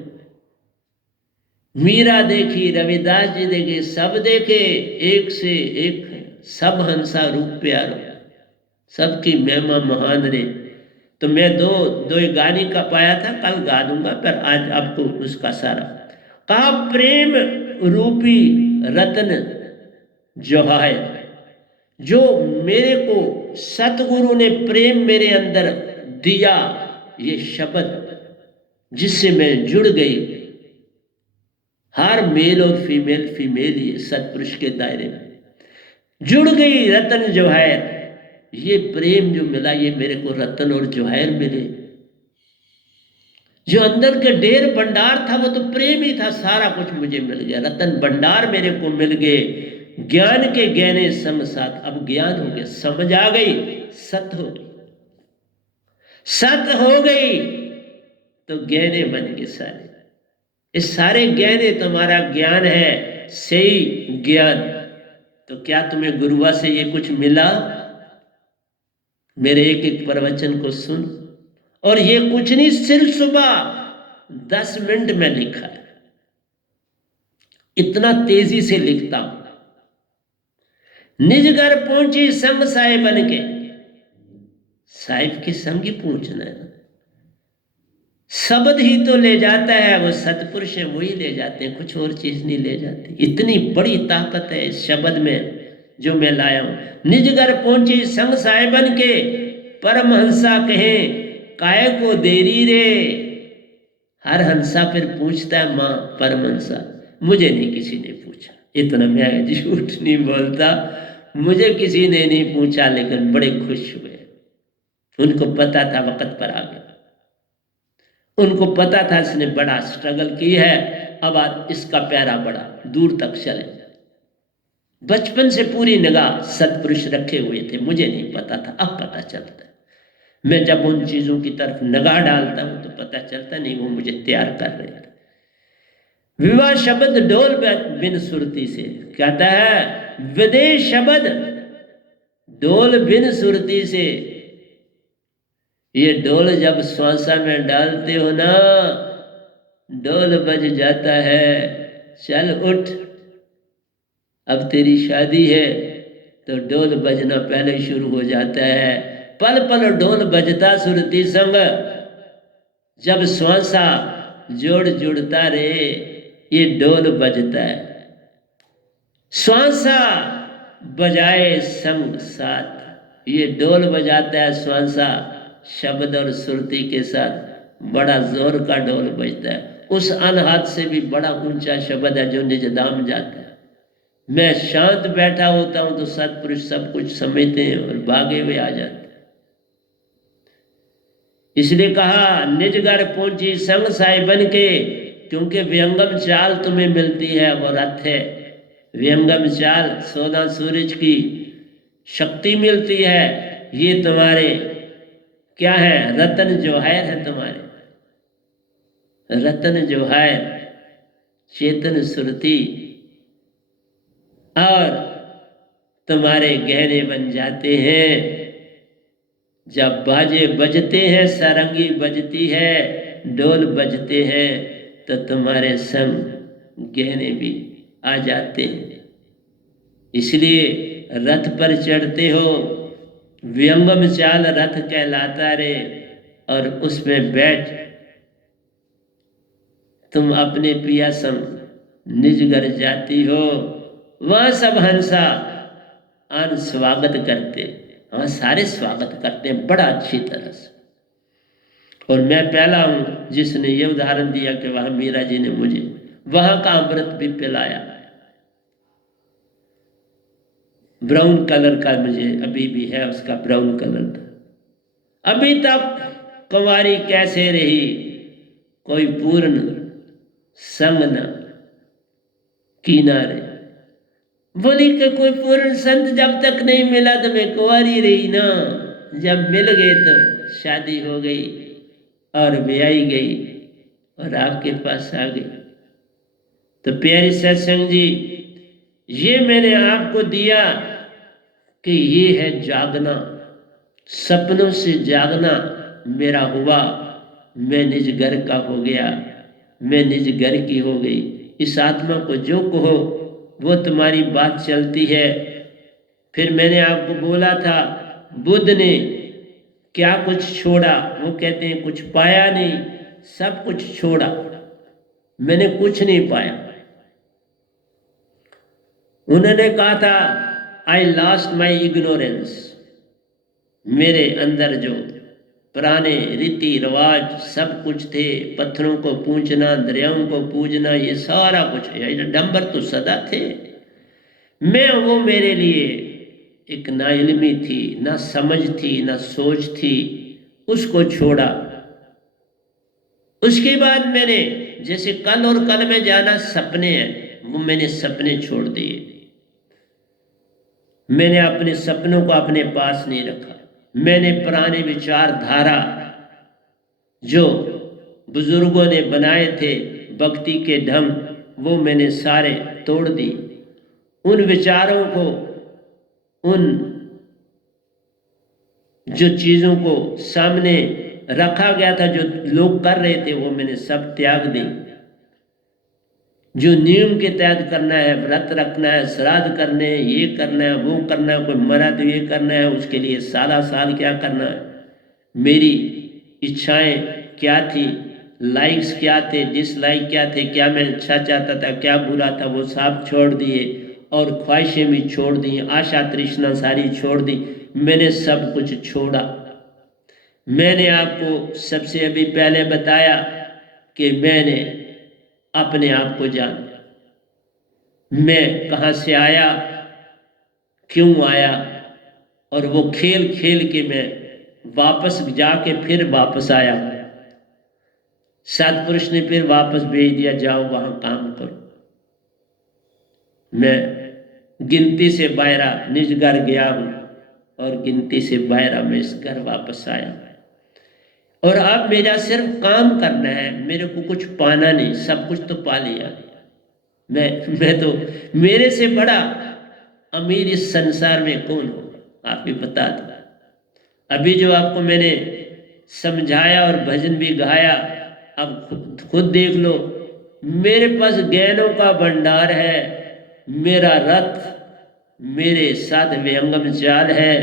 मीरा देखी, रविदास जी देखे, सब देखे, एक से एक है, सब हंसा रूप प्यारो, सबकी महिमा महान रे। तो मैं दो गाने का पाया था, कल गा दूंगा, पर आज आपको उसका सारा कहा। प्रेम रूपी रत्न जोहाय, जो मेरे को सतगुरु ने प्रेम मेरे अंदर दिया, ये शब्द जिससे मैं जुड़ गई। हर मेल और फीमेल ये सतपुरुष के दायरे में जुड़ गई। रतन जवाहर, ये प्रेम जो मिला, ये मेरे को रतन और जवाहर मिले। जो अंदर के ढेर भंडार था वो तो प्रेम ही था, सारा कुछ मुझे मिल गया। रतन भंडार मेरे को मिल गए, ज्ञान के गहने सम साथ। अब ज्ञान हो गया, समझ आ गई, सत हो गई, सत हो गई तो गहने बन गए सारे। इस सारे गहने तुम्हारा ज्ञान है, सही ज्ञान। तो क्या तुम्हें गुरुआ से ये कुछ मिला? मेरे एक एक प्रवचन को सुन, और ये कुछ नहीं, सिर्फ सुबह 10 मिनट में लिखा है। इतना तेजी से लिखता हूं। निज घर पहुंची संग साहिब बन के, साहिब के संग ही पहुंचना है। शब्द ही तो ले जाता है, वो सतपुरुष है वही ले जाते हैं, कुछ और चीज नहीं ले जाते। इतनी बड़ी ताकत है इस शब्द में जो मैं लाया हूं। निज घर पहुंची संग साहिबन के, परमहंसा कहे काय को देरी रे। हर हंसा फिर पूछता है, मां परमहंसा मुझे नहीं किसी ने पूछा। इतना मैं झूठ नहीं बोलता, मुझे किसी ने नहीं पूछा, लेकिन बड़े खुश हुए। उनको पता था वक्त पर आ गया, उनको पता था इसने बड़ा स्ट्रगल की है, अब इसका प्यारा बड़ा दूर तक चले। बचपन से पूरी निगाह सतपुरुष रखे हुए थे, मुझे नहीं पता था, अब पता चलता है। मैं जब उन चीजों की तरफ निगाह डालता हूं तो पता चलता नहीं वो मुझे तैयार कर रहे थे। विवाह शब्द डोल बिन सुरती से, कहता है विदेश शब्द डोल बिन सुरती से। ये डोल जब श्वासा में डालते हो ना, डोल बज जाता है, चल उठ अब तेरी शादी है। तो डोल बजना पहले शुरू हो जाता है। पल पल डोल बजता सुरती संग, जब श्वासा जोड़ जुड़ता रे, ये डोल बजता है। श्वासा बजाए संग साथ, ये डोल बजाता है श्वासा शब्द और सुरती के साथ, बड़ा जोर का डोल बजता है। उस अनहाथ से भी बड़ा ऊंचा शब्द है जो निज धाम जाता है। मैं शांत बैठा होता हूं तो सतपुरुष सब कुछ समझते हैं और भागे हुए आ जाते हैं। इसलिए कहा निज घर पहुंची संग साहिबन के, क्योंकि व्यंगम चाल तुम्हें मिलती है, वो रथ है। व्यंगम चाल 14 सूरज की शक्ति मिलती है। ये तुम्हारे क्या है? रतन जोहर है तुम्हारे, रतन जोहर, चेतन सुरती, और तुम्हारे गहने बन जाते हैं। जब बाजे बजते हैं, सारंगी बजती है, डोल बजते हैं, तो तुम्हारे संग गहने भी आ जाते हैं। इसलिए रथ पर चढ़ते हो, व्यंगम चाल रथ कहलाता रे, और उसमें बैठ तुम अपने पिया संग निज घर जाती हो, वहां सब हंसा आन स्वागत करते, वहां सारे स्वागत करते हैं बड़ा अच्छी तरह से। और मैं पहला हूं जिसने ये उदाहरण दिया कि वहां मीरा जी ने मुझे वहां का अमृत भी पिलाया। ब्राउन कलर का मुझे अभी भी है, उसका ब्राउन कलर था। अभी तक कुंवारी कैसे रही, कोई पूर्ण संग न किनारे। बोली कि कोई पूर्ण संत जब तक नहीं मिला तो मैं कुंवारी रही ना, जब मिल गए तो शादी हो गई और ब्याही गई और आपके पास आ गई। तो प्यारी सत्संग जी, ये मैंने आपको दिया कि ये है जागना, सपनों से जागना मेरा हुआ। मैं निज घर का हो गया, मैं निज घर की हो गई। इस आत्मा को जो कहो वो तुम्हारी बात चलती है। फिर मैंने आपको बोला था बुद्ध ने क्या कुछ छोड़ा, वो कहते हैं कुछ पाया नहीं, सब कुछ छोड़ा। मैंने कुछ नहीं पाया। उन्होंने कहा था आई लॉस्ट माई इग्नोरेंस। मेरे अंदर जो पुराने रीति रिवाज सब कुछ थे, पत्थरों को पूजना, दरियाओं को पूजना, ये सारा कुछ, ये डंबर तो सदा थे। मैं वो मेरे लिए एक नाइल्मी थी, ना समझ थी, ना सोच थी, उसको छोड़ा। उसके बाद मैंने जैसे कल और कल में जाना सपने हैं, वो मैंने सपने छोड़ दिए। मैंने अपने सपनों को अपने पास नहीं रखा। मैंने पुराने विचारधारा जो बुजुर्गों ने बनाए थे, भक्ति के ढंग, वो मैंने सारे तोड़ दिए। उन विचारों को, उन जो चीज़ों को सामने रखा गया था, जो लोग कर रहे थे, वो मैंने सब त्याग दी। जो नियम के तहत करना है, व्रत रखना है, श्राद्ध करने हैं, ये करना है, वो करना है, कोई मरा तो ये करना है, उसके लिए सारा साल क्या करना है, मेरी इच्छाएं क्या थी, लाइक्स क्या थे, डिसलाइक क्या थे, क्या मैं अच्छा चाहता था, क्या बुरा था, वो सब छोड़ दिए। और ख्वाहिशें भी छोड़ दी, आशा तृष्णा सारी छोड़ दी। मैंने सब कुछ छोड़ा। मैंने आपको सबसे अभी पहले बताया कि मैंने अपने आप को जाना, मैं कहाँ से आया, क्यों आया, और वो खेल खेल के मैं वापस जाके फिर वापस आया। सतपुरुष ने फिर वापस भेज दिया, जाओ वहां काम करो। मैं गिनती से बाहरा निज घर गया हूं और गिनती से बाहरा मैं इस घर वापस आया। और अब मेरा सिर्फ काम करना है, मेरे को कुछ पाना नहीं, सब कुछ तो पा लिया। मैं तो, मेरे से बड़ा अमीर इस संसार में कौन होगा, आप भी बता दो। अभी जो आपको मैंने समझाया और भजन भी गाया, अब खुद देख लो। मेरे पास ज्ञानों का भंडार है, मेरा रथ मेरे साथ विहंगम चाल है,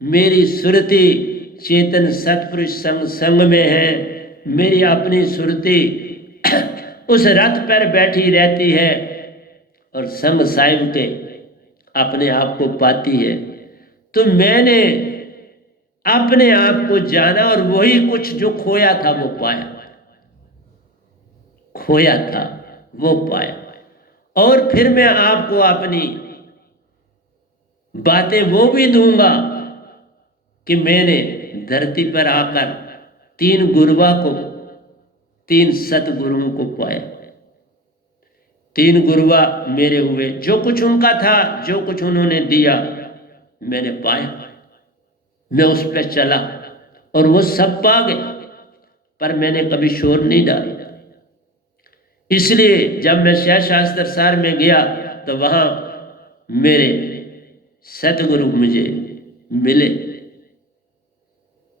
मेरी सुरति चेतन सतपुरुष संग संग में है, मेरी अपनी सुरति उस रथ पर बैठी रहती है और संग साहिब के अपने आप को पाती है। तो मैंने अपने आप को जाना और वही कुछ जो खोया था वो पाया, खोया था वो पाया। और फिर मैं आपको अपनी बातें वो भी दूंगा कि मैंने धरती पर आकर 3 गुरुओं को, 3 सतगुरुओं को पाया। 3 गुरुआ मेरे हुए, जो कुछ उनका था, जो कुछ उन्होंने दिया मैंने पाया। मैं उस पर चला और वो सब पा गए, पर मैंने कभी शोर नहीं डाला। इसलिए जब मैं शह शास्त्र सार में गया तो वहां मेरे सतगुरु मुझे मिले,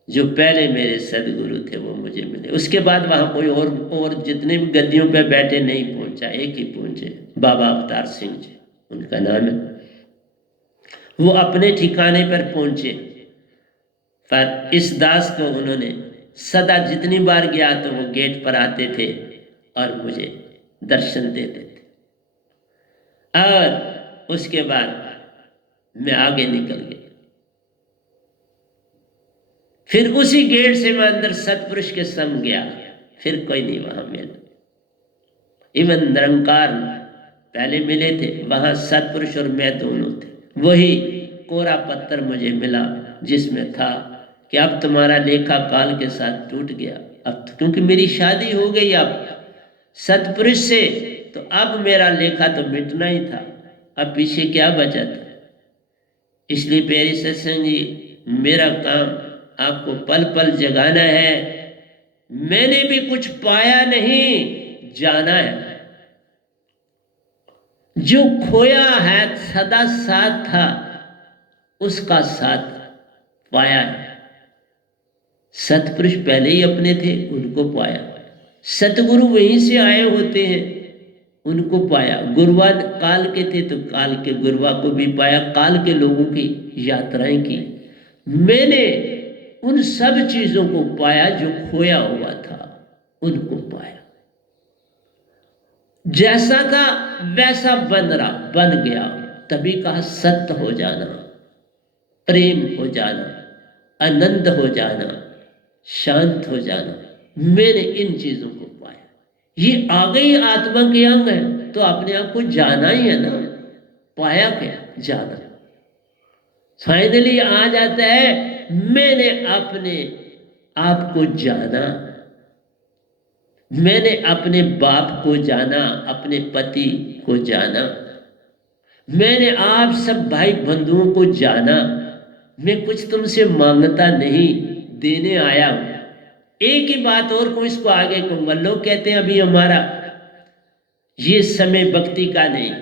जो पहले मेरे सदगुरु थे वो मुझे मिले। उसके बाद वहां कोई और जितने भी गद्दियों पे बैठे नहीं पहुंचा, एक ही पहुंचे, बाबा अवतार सिंह जी उनका नाम है। वो अपने ठिकाने पर पहुंचे, पर इस दास को उन्होंने सदा जितनी बार गया तो वो गेट पर आते थे और मुझे दर्शन देते थे। और उसके बाद मैं आगे निकल गया। फिर उसी गेट से मैं अंदर सतपुरुष के संग गया, फिर कोई नहीं वहां मिला। इवन निरंकार पहले मिले थे, वहां सतपुरुष और मैं दोनों थे। वही कोरा पत्थर मुझे मिला जिसमें था कि अब तुम्हारा लेखा काल के साथ टूट गया। अब क्योंकि मेरी शादी हो गई अब सतपुरुष से, तो अब मेरा लेखा तो मिटना ही था, अब पीछे क्या बचा था। इसलिए प्यारी सत्संग जी, मेरा काम आपको पल पल जगाना है। मैंने भी कुछ पाया नहीं, जाना है। जो खोया है सदा साथ था, उसका साथ पाया है। सतपुरुष पहले ही अपने थे, उनको पाया। सतगुरु वहीं से आए होते हैं, उनको पाया। गुरुवा काल के थे तो काल के गुरुवा को भी पाया, काल के लोगों की यात्राएं की। मैंने उन सब चीजों को पाया जो खोया हुआ था, उनको पाया। जैसा था वैसा बन रहा, बन गया। तभी कहा सत्य हो जाना, प्रेम हो जाना, आनंद हो जाना, शांत हो जाना। मैंने इन चीजों को पाया। ये आ गई आत्मा के अंग है, तो अपने आप को जाना ही है ना। पाया क्या? जाना। फाइनली आ जाता है, मैंने अपने आप को जाना। मैंने अपने बाप को जाना, अपने पति को जाना। मैंने आप सब भाई बंधुओं को जाना। मैं कुछ तुमसे मांगता नहीं, देने आया हूं। एक ही बात और को, इसको आगे को लोग कहते हैं अभी हमारा ये समय भक्ति का नहीं,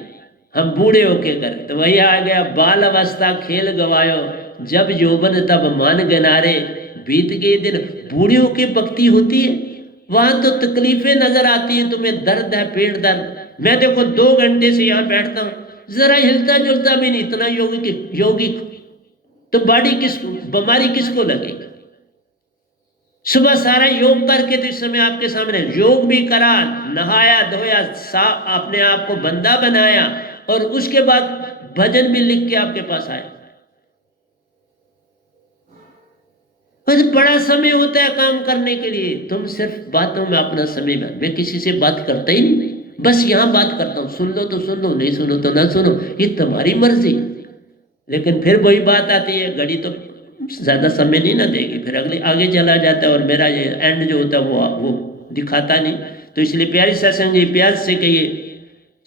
हम बूढ़े होके कर। तो वही आ गया, बाल अवस्था खेल गवायो, जब यौवन तब मान गनारे, बीत गए दिन। बूढ़े होके भक्ति होती है, वहां तो तकलीफें नजर आती हैं, तुम्हें दर्द है, पेट दर्द। मैं देखो 2 घंटे से यहाँ बैठता हूँ, जरा हिलता जुलता भी नहीं, इतना योगिक तो बॉडी किसको, बीमारी किसको लगेगी। सुबह सारा योग करके तो इस समय आपके सामने योग भी करा, नहाया धोया, अपने आप को बंदा बनाया, और उसके बाद भजन भी लिख के आपके पास आया। बस बड़ा समय होता है काम करने के लिए, तुम सिर्फ बातों में अपना समय में। मैं किसी से बात करता ही नहीं, बस यहाँ बात करता हूँ, सुन लो तो सुन लो, नहीं सुनो तो ना सुनो, ये तुम्हारी मर्जी। लेकिन फिर वही बात आती है, घड़ी तो ज्यादा समय नहीं ना देगी, फिर अगले आगे चला जाता है, और मेरा ये एंड जो होता है वो दिखाता नहीं। तो इसलिए प्यारी सत्संग जी, प्यार से कहिए,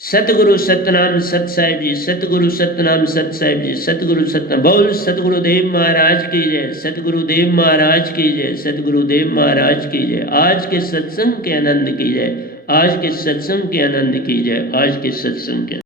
सतगुरु सतनाम सत साहिब जी, सतगुरु सतनाम सत साहिब जी, सतगुरु सतनाम। बोल सतगुरुदेव महाराज की जय, सतगुरुदेव महाराज की जय, सतगुरुदेव महाराज की जय। आज के सत्संग के आनंद की जय, आज के सत्संग के आनंद की जय, आज के सत्संग के